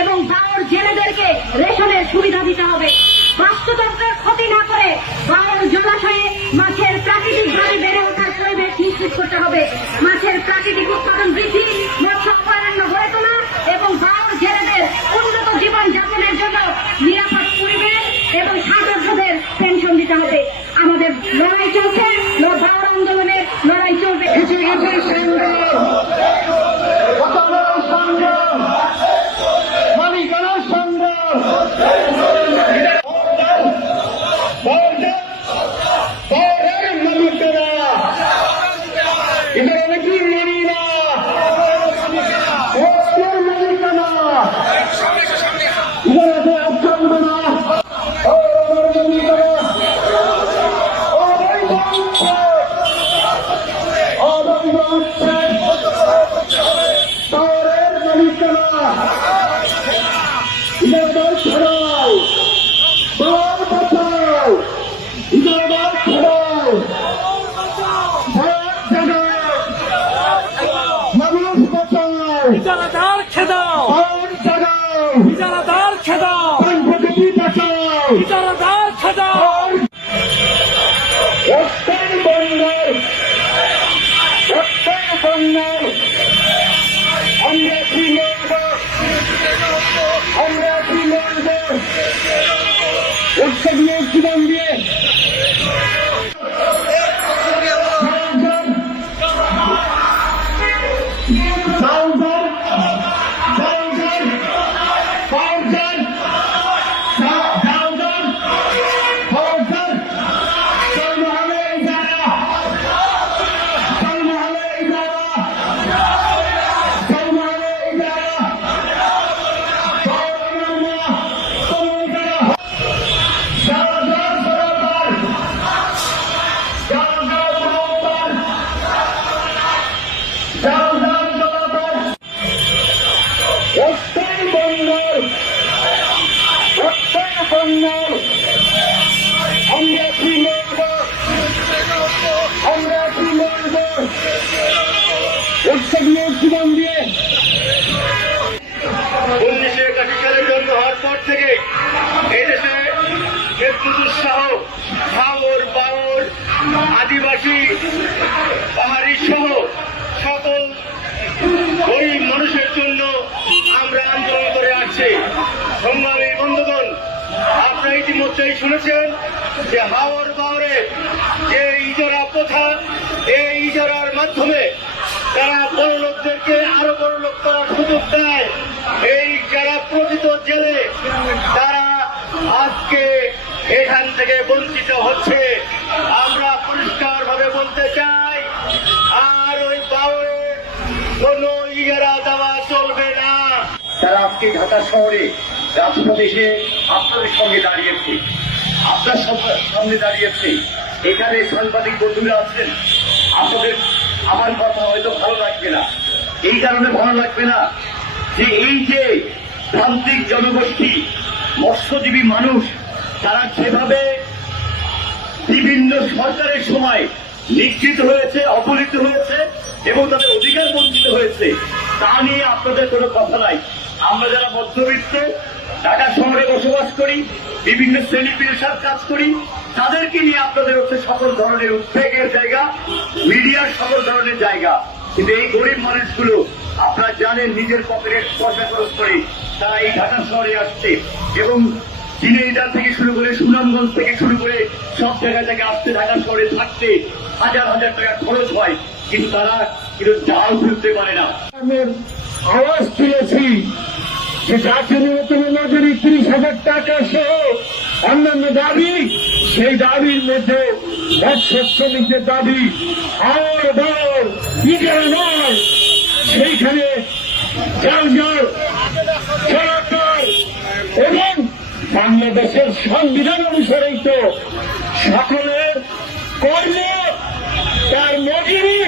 এবং বাউর জেলেদেরকে রেশনের সুবিধা দিতে হবে। বাস্তুতন্ত্রের ক্ষতি না করে বাউর জলাশয়ে মাছের প্রাকৃতিকভাবে বেড়ে ওঠার পরিবেশ নিশ্চিত করতে হবে। মাছের প্রাকৃতিক উৎপাদন বৃদ্ধি, মৎস্য অভয়ারণ্য গড়ে তোলা এবং বাউর জেলেদের উন্নত জীবন যাপনের জন্য নিরাপদ পরিবেশ এবং সাগরদের পেনশন দিতে হবে। আমাদের লড়াই চলছে, বাউর আন্দোলনের লড়াই চলবে। ইজারাদার খেদাও, ইজারাদার খেদাও, ইজারাদার খেদাও। আমরা কি লড়ব, আমরা কি লড়ব, উৎসব দিয়ে জীবন দিয়ে আমরা কি লড়ব, আমরা কি লড়ব, উৎসব দিয়ে জীবন দিয়ে। 1981 সালে জন্ম হওয়ার পর থেকে এদেশে নেতৃত্বসহ হাওর বাউর আদিবাসী পাহাড়ি সহ সকল গরিব মানুষের জন্য আমরা আন্দোলন করে আসছি। সংগ্রামী বন্ধুগণ, আপনারা ইতিমধ্যেই শুনেছেন যে হাওর বাউরে যে ইজারা প্রথা, এই ইজারার মাধ্যমে তারা বড় লোকদেরকে আরো বড় লোক করার সুযোগ দেয়। এই যারা প্রকৃত জেলে তারা আজকে এখান থেকে বঞ্চিত হচ্ছে। আমরা পরিষ্কার ভাবে বলতে চাই, আর ওই বাউরে কোন ইজারা দেওয়া চলবে না। তারা আজকে ঢাকা শহরে রাজপথে এসে আপনাদের সঙ্গে দাঁড়িয়েছে, আপনার সঙ্গে দাঁড়িয়েছে। এখানে সাংবাদিক বন্ধুরা আছেন, আপনাদের আমার কথা হয়তো ভালো লাগবে না। এই কারণে ভালো লাগবে না যে এই যে প্রান্তিক জনগোষ্ঠী, মৎস্যজীবী মানুষ, তারা যেভাবে বিভিন্ন সরকারের সময় নিশ্চিত হয়েছে, অপহৃত হয়েছে এবং তাদের অধিকার বঞ্চিত হয়েছে, তা নিয়ে আপনাদের কোনো কথা নাই। আমরা যারা মধ্যবিত্ত ঢাকা শহরে বসবাস করি, বিভিন্ন শ্রেণী পেশার কাজ করি, তাদেরকে নিয়ে আপনাদের হচ্ছে সকল ধরনের উদ্বেগের জায়গা, মিডিয়ার সকল ধরনের জায়গা। কিন্তু এই গরিব মানুষগুলো আপনারা জানেন নিজের পকেটের পয়সা খরচ করে তারা এই ঢাকা শহরে আসছে এবং ঝিনাইদহ থেকে শুরু করে সুনামগঞ্জ থেকে শুরু করে সব জায়গা থেকে আসতে ঢাকা শহরে থাকতে হাজার হাজার টাকা খরচ হয়, কিন্তু তারা কিন্তু ডাল ফেলতে পারে না। আওয়াজ তুলেছি যে জাতীয় ন্যূনতম মজুরি 30,000 টাকা সহ অন্যান্য দাবি, সেই দাবির মধ্যে মৎস্য শ্রমিকদের দাবি আর বড় ইজারা নয়, সেইখানে সরকার এবং বাংলাদেশের সংবিধান অনুসারেই তো সকলের কর্ম তার মজুরি